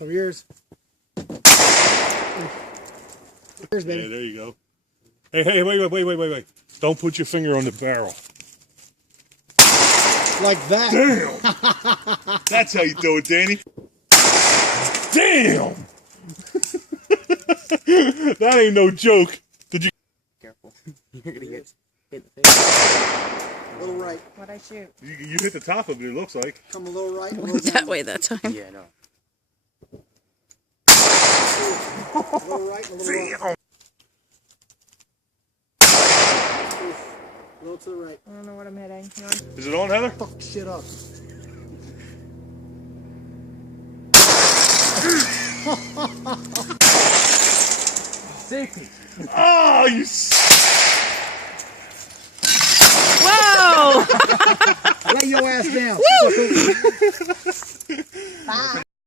Cover yours. Yours, baby. Yeah, there you go. Hey, wait. Don't put your finger on the barrel. Like that. Damn! That's how you do it, Danny. Damn! That ain't no joke. Did you? Careful. You're gonna get hit in the face. A little right. What'd I shoot? You hit the top of it, it looks like. Come a little right. A little Went down. that way that time. Yeah, no. A little right, a little right. A little to the right. I don't know what I'm hitting. Hang on. Is it on, Heather? Fuck shit up. Safety. Oh, you. Whoa! Lay your ass down.